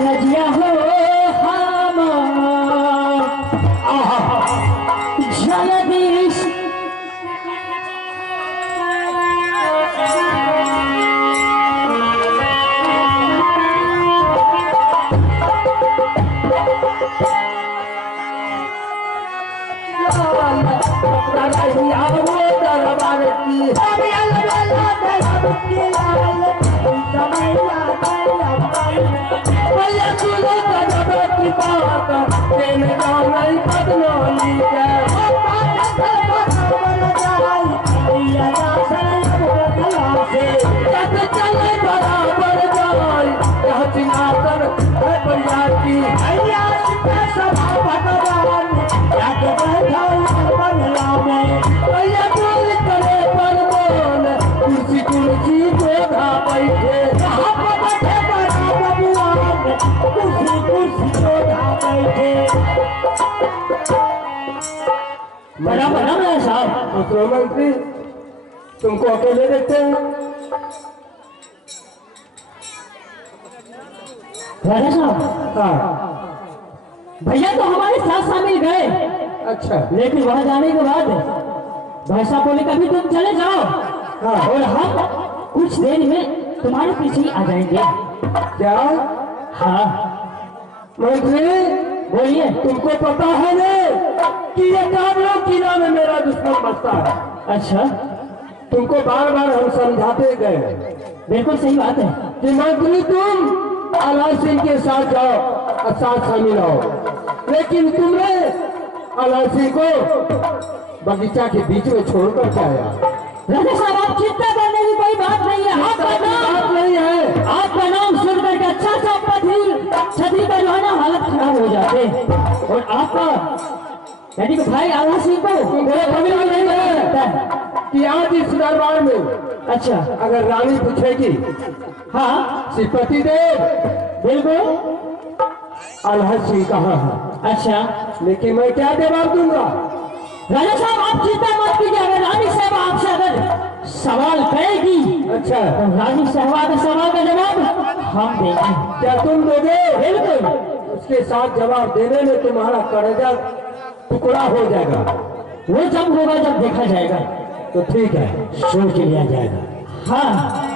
रजिया हो जगदीश रजिया हो दरबार की बड़ा बड़ा है साहब। मंत्री तुमको अकेले देखते हैं। राजा साहब हाँ भैया तो हमारे साथ शामिल गए। अच्छा लेकिन वहां जाने के बाद भाई साहब बोले कभी तुम चले जाओ हाँ और हम कुछ देर में तुम्हारे पीछे ही आ जाएंगे। क्या? हाँ मंत्री बोलिए। तुमको पता है ना कि ये काबलों की नाम में मेरा दुश्मन बसता है। अच्छा तुमको बार बार हम समझाते गए बिल्कुल सही बात है कि मंत्री तुम आलाल सिंह के साथ जाओ और साथ शामिल हो, लेकिन तुमने आलाल सिंह को बगीचा के बीच में छोड़कर क्या आया? राजा साहब आप चिंता करने की कोई बात नहीं है। आपका नाम सुन करके अच्छा सा छतरी का जो है ना हालत खराब हो जाते और आपका यानी कि भाई आला सिंह को कभी नहीं लगता है कि आज इस दरबार में अच्छा अगर रानी पूछेगी हाँ श्रीपति देव बिल्कुल आल्हा सिंह कहाँ है, अच्छा लेकिन मैं क्या जवाब दूंगा? राजा साहब आप चिंता मत कीजिए। अगर रानी साहब आपसे अगर सवाल करेगी अच्छा तो रानी साहब के सवाल का जवाब हम देंगे। क्या तुम दोगे? बिल्कुल। उसके साथ जवाब देने में तुम्हारा कलेजा टुकड़ा हो जाएगा। वो जब होगा जब देखा जाएगा। तो ठीक है सोच लिया जाएगा। हाँ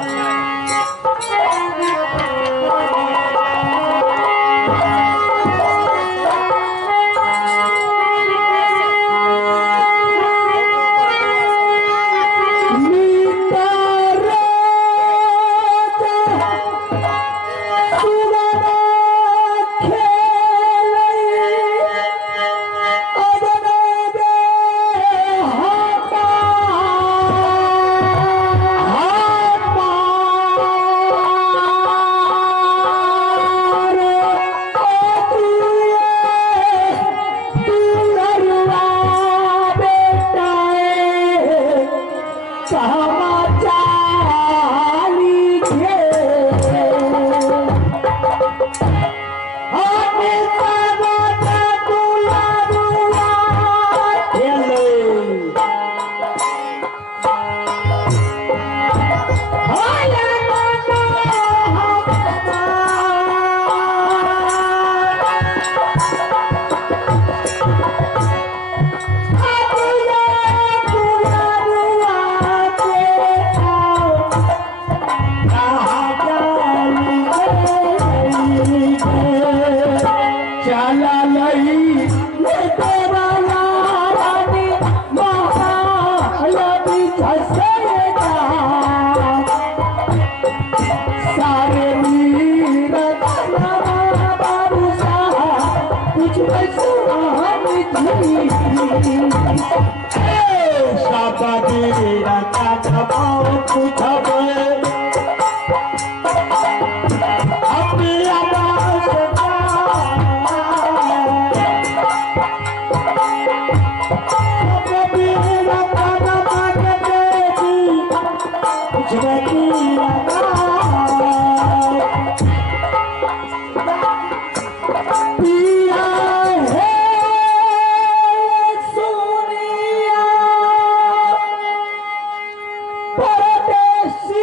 परदेसी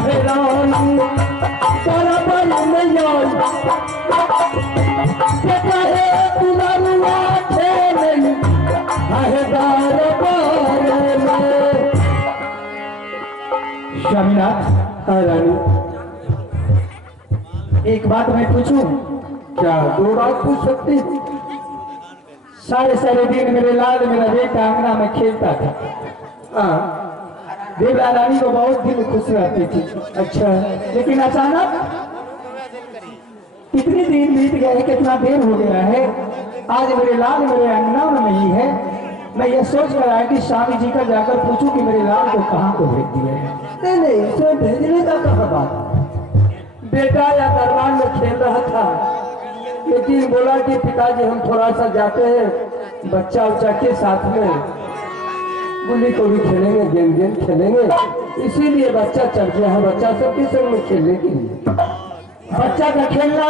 है रानी बराबर मैया बेटा है दुलारुआ खेल है दरबार में। स्वामीनाथ, हाँ रानी, एक बात मैं पूछूं? क्या दो बात पूछ सकती हो? सारे सारे दिन मेरे लाल मेरा बेटा आंगना में खेलता था। हाँ, देवला रानी को बहुत दिल खुश रहती थी। अच्छा, लेकिन अचानक कितने दिन बीत गए, कितना देर हो गया है, आज मेरे लाल मेरे अंगना में नहीं है। मैं ये सोच कर आया कि स्वामी जी का जाकर पूछूं कि मेरे लाल को कहाँ को भेज दिया है। नहीं, इसमें भेजने का कहाँ बात? बेटा या दरबार में खेल रहा था, लेकिन बोला कि पिताजी हम थोड़ा सा जाते हैं बच्चा उच्चा के साथ में, गुल्ली को भी खेलेंगे, गेम गेम खेलेंगे, इसीलिए बच्चा चल गया है बच्चा सबके संग में खेलने के लिए। बच्चा का खेलना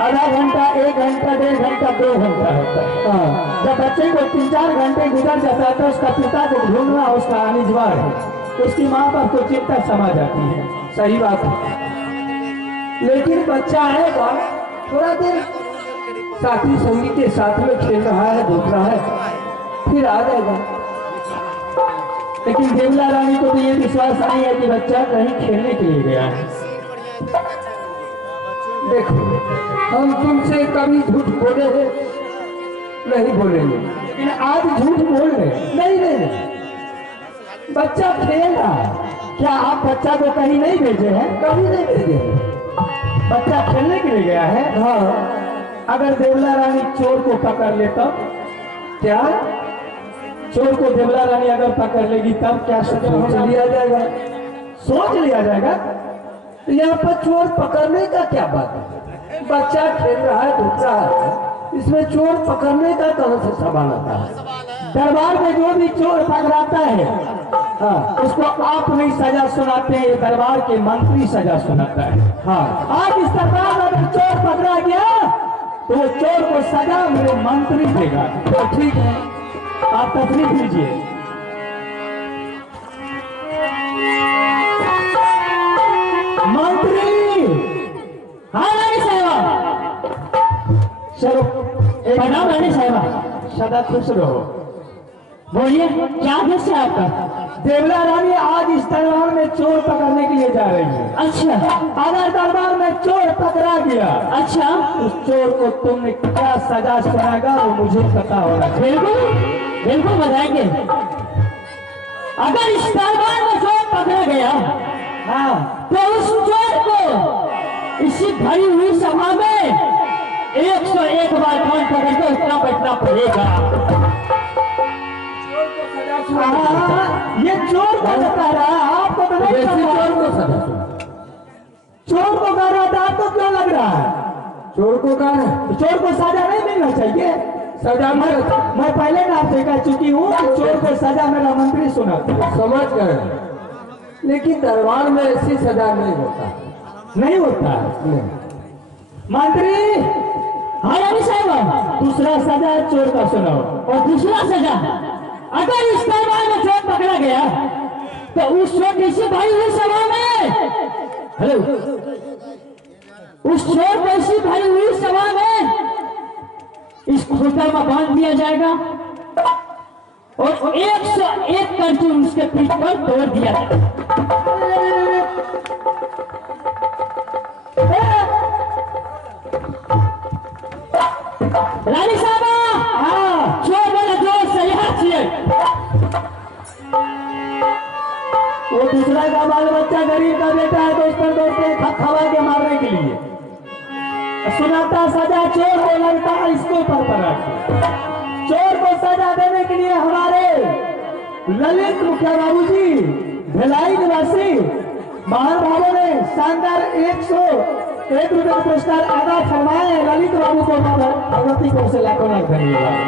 आधा घंटा, 1 घंटा, 1.5 घंटा, 2 घंटा होता है। हाँ, जब बच्चे को 3-4 घंटे गुजर जाता है तो उसका पिता को ढूंढना उसका अनिवार्य है। उसकी माँ पर तो चिंता समा जाती है। सही बात है, लेकिन बच्चा आएगा थोड़ा देर साथी संगी के साथ में खेल रहा है, धूप रहा है, फिर आ जाएगा। लेकिन देवला रानी को तो ये विश्वास नहीं है कि बच्चा कहीं खेलने के लिए गया है। देखो, हम तुमसे कभी झूठ बोले नहीं बोलेंगे, लेकिन आज झूठ बोल रहे हैं। नहीं, बच्चा खेल रहा है। क्या आप बच्चा को कहीं नहीं भेजे हैं? कभी नहीं भेजे। बच्चा खेलने के लिए गया है। हाँ, अगर देवला रानी चोर को पकड़ ले तब क्या चोर को देवला रानी अगर पकड़ लेगी तब क्या सजा सोच होगा? लिया जाएगा? सोच लिया जाएगा। तो यहाँ पर चोर पकड़ने का क्या बात है? बच्चा खेल रहा है, धूप रहा है, इसमें चोर पकड़ने का कहाँ से सवाल आता है? दरबार में जो भी चोर पकड़ाता है, हाँ, उसको आप नहीं सजा सुनाते हैं, ये दरबार के मंत्री सजा सुनाता है। हाँ, आज इस दरबार में अगर चोर पकड़ा गया तो वो चोर को सजा मेरे मंत्री देगा। तो ठीक है, आप तकलीफ लीजिए। मंत्री, हाँ रानी साहिबा, चलो प्रणाम रानी साहिबा, सदा खुश रहो। बोलिए क्या खुश है आपका? देवला रानी आज इस दरबार में चोर पकड़ने के लिए जा रही है। अच्छा, अगर दरबार में चोर पकड़ा गया, अच्छा, उस चोर को तुमने क्या सजा सुनाएगा वो मुझे पता होगा। बिल्कुल बिल्कुल बताएंगे। अगर इस दरबार में चोर पकड़ा गया, हाँ, तो उस चोर को इसी भरी हुई सभा में 101 बार कान पकड़ के उठना बैठना पड़ेगा। ये चोर को बता रहा है, आपको तो नहीं पता। चोर को सजा सुना। चोर को कर रहा था, आपको क्यों लग रहा है? चोर को कहा है, तो चोर को सजा नहीं मिलना चाहिए। सजा मैं पहले ना आपसे कह चुकी हूँ कि चोर को सजा मेरा मंत्री सुनाता है। समझ गए, लेकिन दरबार में ऐसी सजा नहीं होता। नहीं होता है नहीं। मंत्री। हाँ रानी साहब, दूसरा सजा चोर का सुनाओ। और दूसरा सजा, अगर इस दरबार में चोर पकड़ा गया तो उस छोटी सी भाई हुई सभा में, हेलो, उस चोर को इसी भाई हुई सभा में इस खूंटा में बांध दिया जाएगा और 101 करतून उसके पीठ पर तोड़ दिया जाएगा। रानी साहबा, हाँ, चोर वाला जोर से यहाँ छिए। वो दूसरा का बाल बच्चा गरीब का बेटा है तो उस पर दौड़ते खवा के मारने के लिए सुनाता सजा चोर को लगता है इसको ऊपर पर रखते। चोर को सजा देने के लिए हमारे ललित मुखिया बाबू जी भिलाई निवासी महानुभावों ने शानदार 101 रुपए का पुरस्कार अदा फरमाए। ललित बाबू को भगवती को से लाखों लाख धन्यवाद।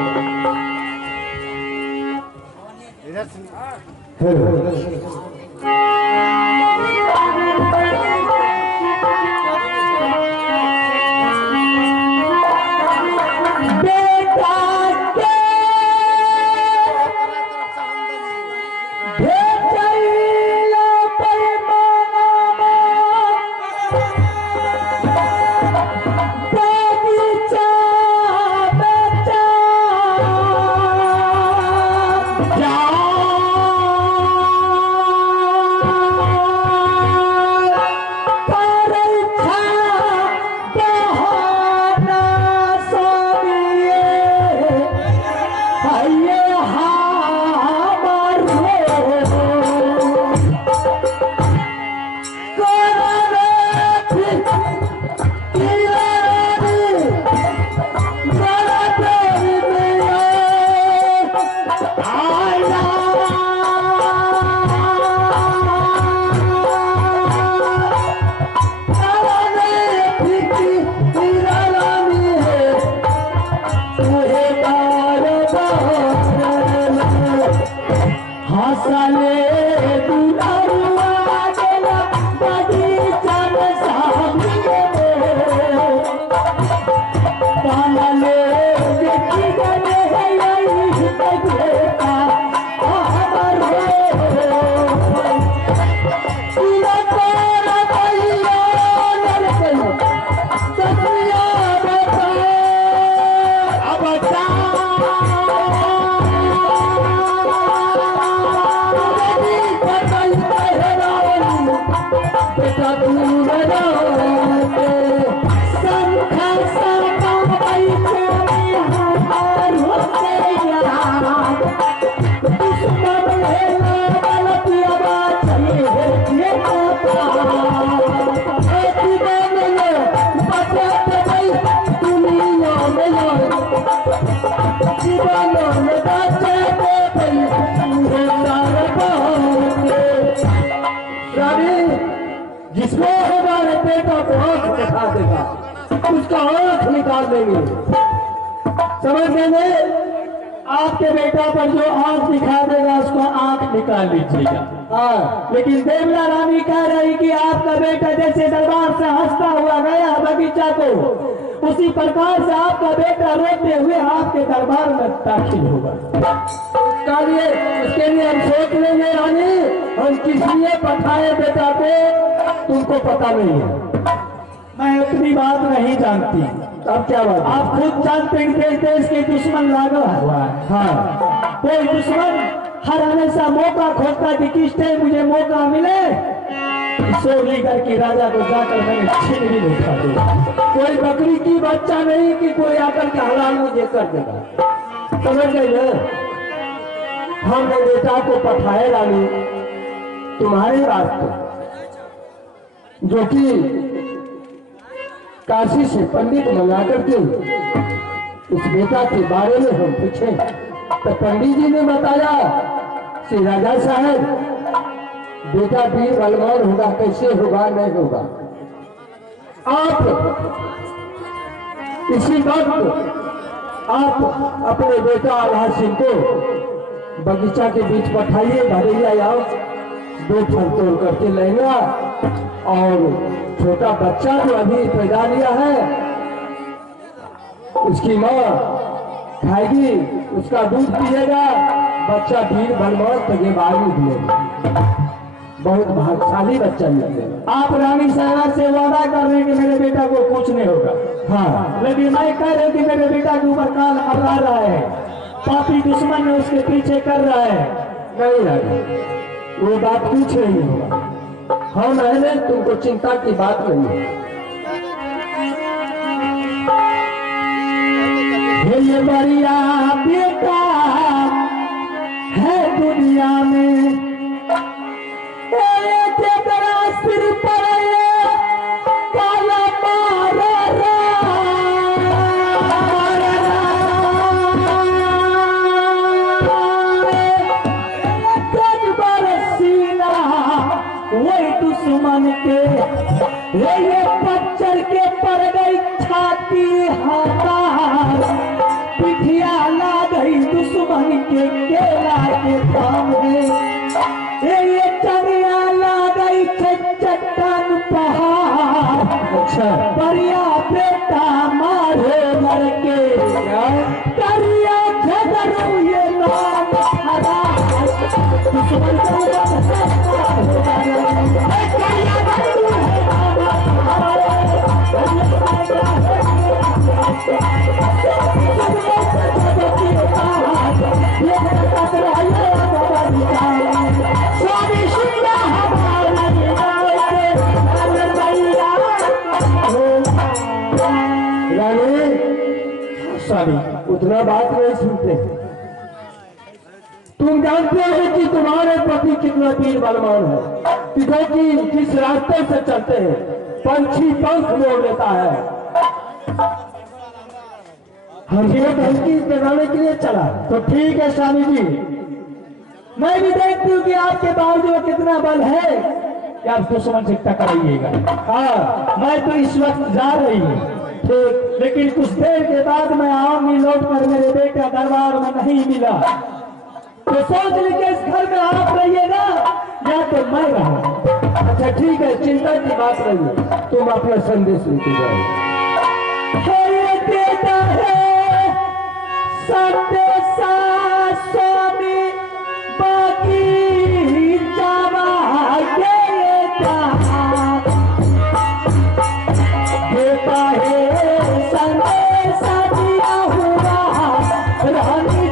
साले दुलारुआ गेला बगीचा में सामने पाले देखी गले है यही बेटा हमार पूरा तोरा भैया लड़के सखिया बता अब बता बेटा दूर रहते संखा समा बैठे हार होते यार दुश्मन हेला गलतिया बात ये पता जीवन में बचाते भाई दुनिया में जीवन में बचाते भाई रानी जिसको हमारे बेटा को आंख दिखा देगा उसका आंख निकाल देंगे। समझ गए? आपके बेटा पर जो आंख दिखा देगा उसको आंख निकाल लीजिएगा। हाँ, लेकिन देवला रानी कह रही कि आपका बेटा जैसे दरबार से हंसता हुआ गया बगीचा को, उसी प्रकार से आपका बेटा रोते हुए आपके दरबार में दाखिल होगा। उसके लिए हम सोच लेंगे रानी, हम किस लिए पठाए बेटा को तुमको पता नहीं है। मैं उतनी बात नहीं जानती। अब क्या बात? आप खुद जानते हैं देश देश के दुश्मन लगा हुआ है। हाँ, कोई दुश्मन हर हमेशा मौका खोजता कि किस टाइम मुझे मौका मिले सोलीगढ़ की राजा को जाकर मैंने छीन भी उठा दो। कोई बकरी की बच्चा नहीं कि कोई आकर के हलाल मुझे कर देगा। समझ गए? हमने बेटा को पठाए रानी तुम्हारे रास्ते, जो कि काशी से पंडित मंगा करके उस बेटा के बारे में हम पूछे तो पंडित जी ने बताया कि राजा साहब बेटा वीर बलवान होगा, कैसे होगा नहीं होगा। आप इसी वक्त आप अपने बेटा आल्हा सिंह को बगीचा के बीच पठाइए, भरैया आओ, 2 फल तोड़ करके लेगा और छोटा बच्चा जो अभी पैदा लिया है उसकी माँ खाएगी, उसका दूध पिएगा, बच्चा वीर बलवान तगेबाज दिएगा, बहुत भाग्यशाली बच्चा मिलेगा। आप रानी साहबा से वादा कर रहे हैं कि मेरे बेटा को कुछ नहीं होगा। हाँ, लेकिन मैं कह रही कि मेरे बेटा के ऊपर काल हरा रहा है, पापी दुश्मन ने उसके पीछे कर रहा है। नहीं राजा, वो बात कुछ नहीं होगा। हम है, तुमको चिंता की बात नहीं है। ये बढ़िया बेटा है दुनिया में, तेरा सिर पर काला मारा सीना वही दुश्मन के ये पच्चर के पड़ गई छाती हाथार, पिठिया ला गई दुश्मन के केला के सामने, ये चनिया ला गई चट्टान पहाड़। अच्छा, बढ़िया बेटा मारो मर के करिया झगड़ू ये नाम हरा दुश्मन उतना बात नहीं सुनते। तुम जानते हो कि तुम्हारे पति कितना वीर बलवान है, कि जिस रास्ते से चलते हैं पंछी पंख मोड़ लेता है। हम ये धमकी लगाने के लिए चला तो ठीक है स्वामी जी, मैं भी देखती हूँ कि आपके बावजूद कितना बल है कि आप दुश्मन से टकराइएगा। हाँ, मैं तो इस वक्त जा रही हूँ, ठीक, लेकिन कुछ देर के बाद मैं आऊंगी लौट कर, मेरे बेटा दरबार में नहीं मिला तो सोच लीजिए इस घर में आप रहिएगा या तो मैं रहूं। अच्छा ठीक है, चिंता की बात नहीं है, तुम अपना संदेश लेके जाओ। ये देता है संदेशा स्वामी बाकी जावा देता है संदेशा दिया हुआ रानी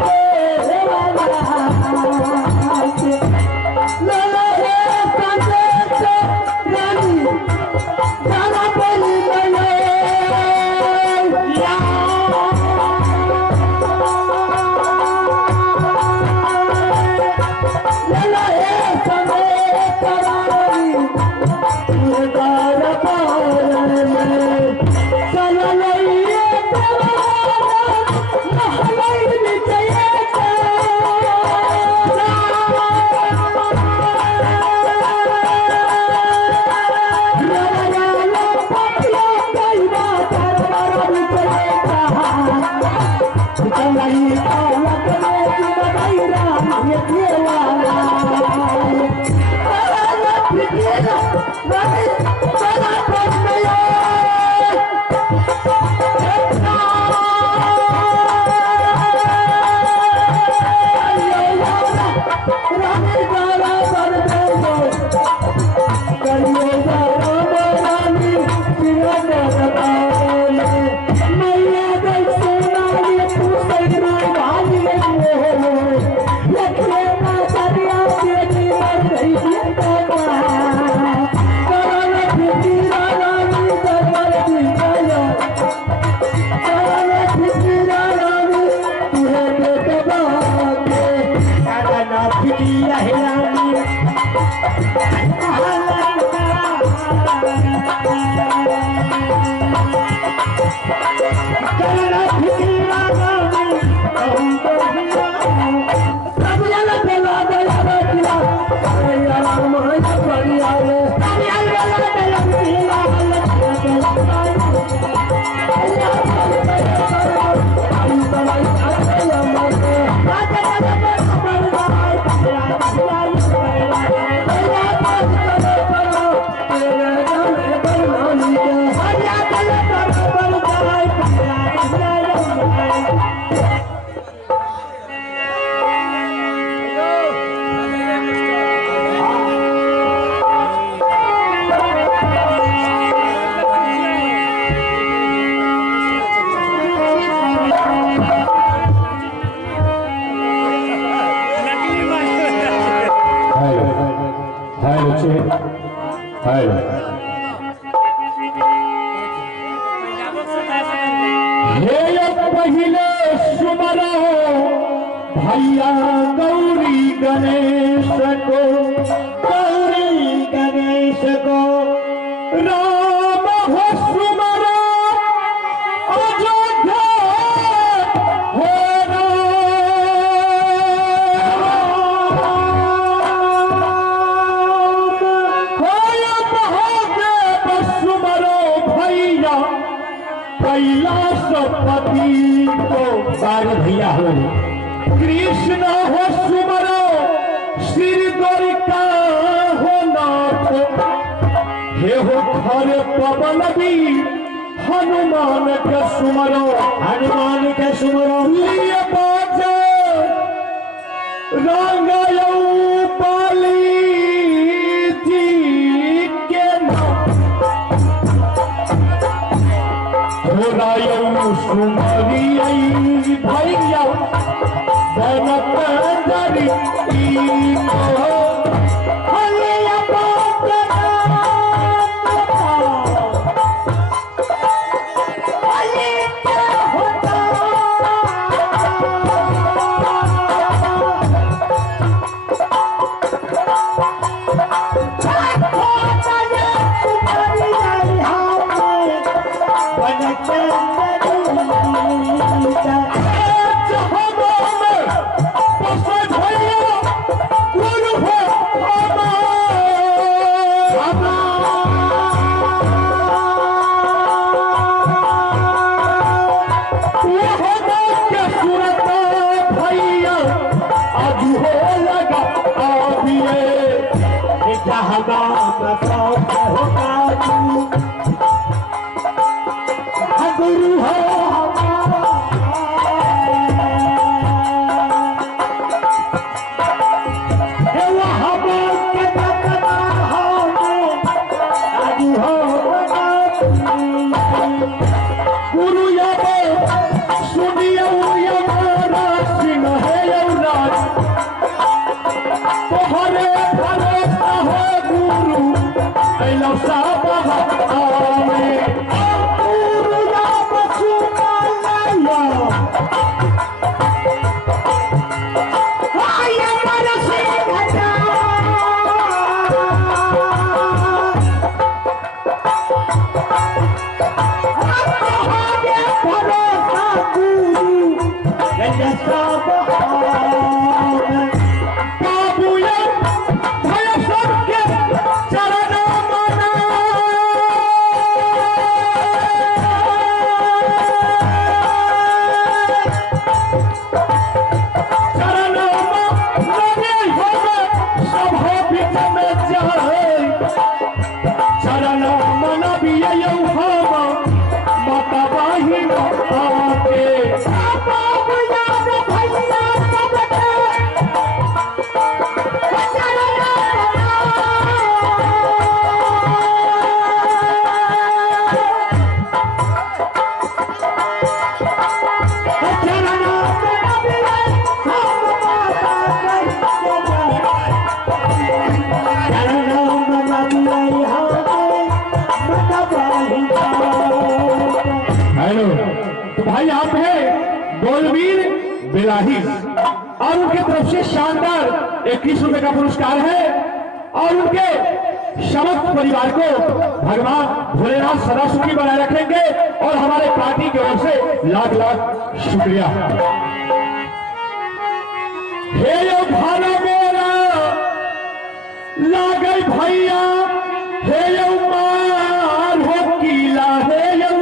पहले सुमरो भैया गौरी गणेश को, गौरी गणेश को राम हो सुमरो अयोध्या हो सुमरो भैया कैलाशपति को सारे भैया हो कृष्ण हो सुमरो श्री द्वारिका हो नाथ हे हो घर पवन भी हनुमान के सुमरो, हनुमान के सुमरो लिए बाजे रंगायो पाली जी के नाम सुमरी भैया बनकरी आज हो लगा आबिए जहां होगा गुरु हो बिलाही और उनके तरफ से शानदार 21 रुपए का पुरस्कार है और उनके समस्त परिवार को भगवान भोलेनाथ सदा सुखी बनाए रखेंगे और हमारे पार्टी की ओर से लाख लाख शुक्रिया। हे यो भाला मेरा लागई भैया हे यो मार हो कीला हे यो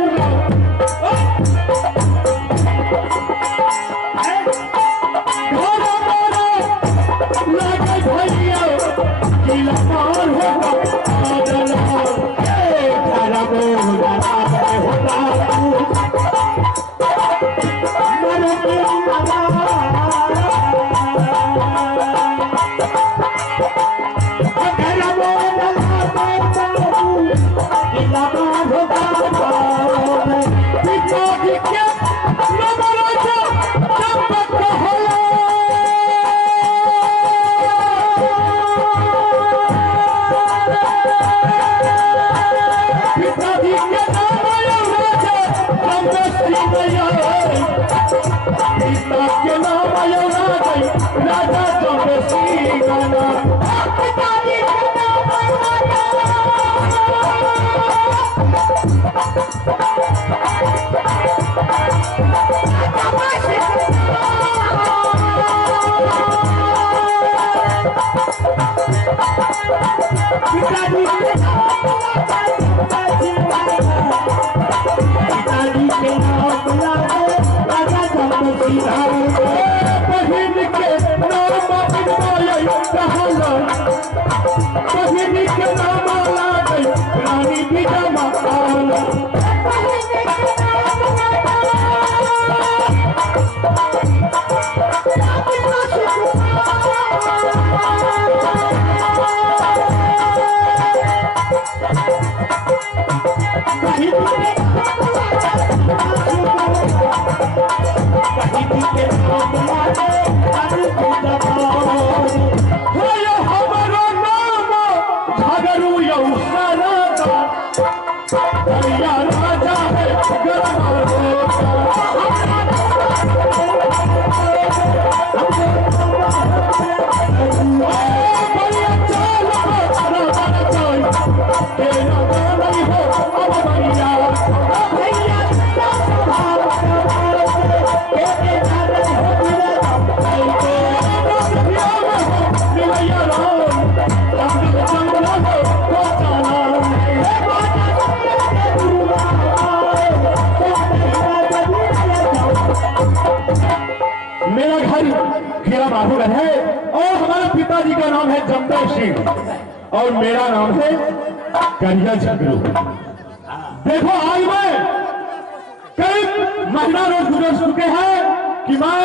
मेरा घर खेरा बाबूगढ़ है और हमारे पिताजी का नाम है जमदेव सिंह और मेरा नाम है करिया झगड़ू। देखो आज मैं कई महीना रोज गुजर चुके हैं कि मैं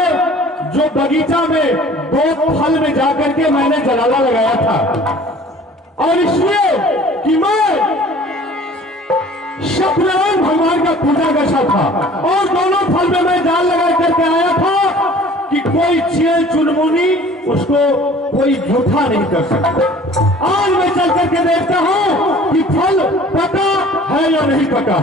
जो बगीचा में 2 फल में जाकर के मैंने जलाला लगाया था और इसलिए कि मैं सत्यनारायण भगवान का पूजा करता था और दोनों फल में मैं जाल लगा करके आया था कि कोई चेल चुनमुनी उसको कोई झूठा नहीं कर सकता। आज मैं चल करके देखता हूं कि फल पका है या नहीं पका।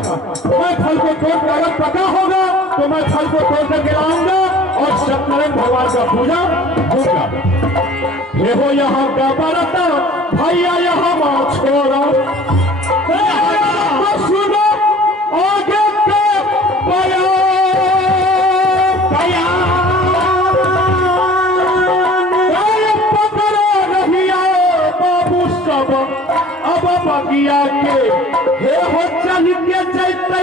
मैं फल को तोड़ कर, अगर पका होगा तो मैं फल को तोड़ करके लाऊंगा और सत्यनारायण भगवान का पूजा होगा। ये हो यहाँ का बरता भैया यहाँ माँ छोड़ो सुनो आगे के बाबू सब अब बगिया के हे हो चल के जैते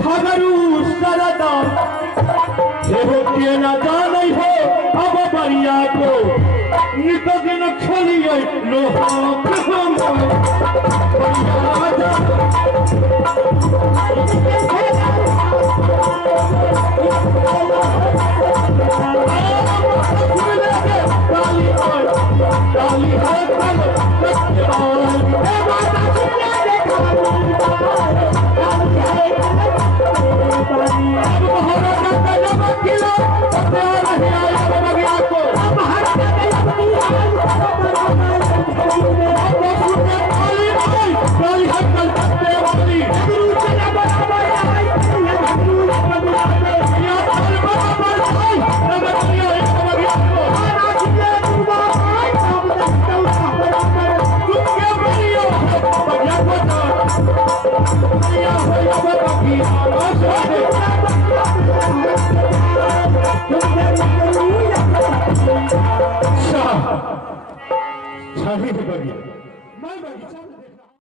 झगड़ू सरदा हे हो के न जाने हो अब बरिया को नित दिन खेलिए लोहा बगिया मैं बगीचा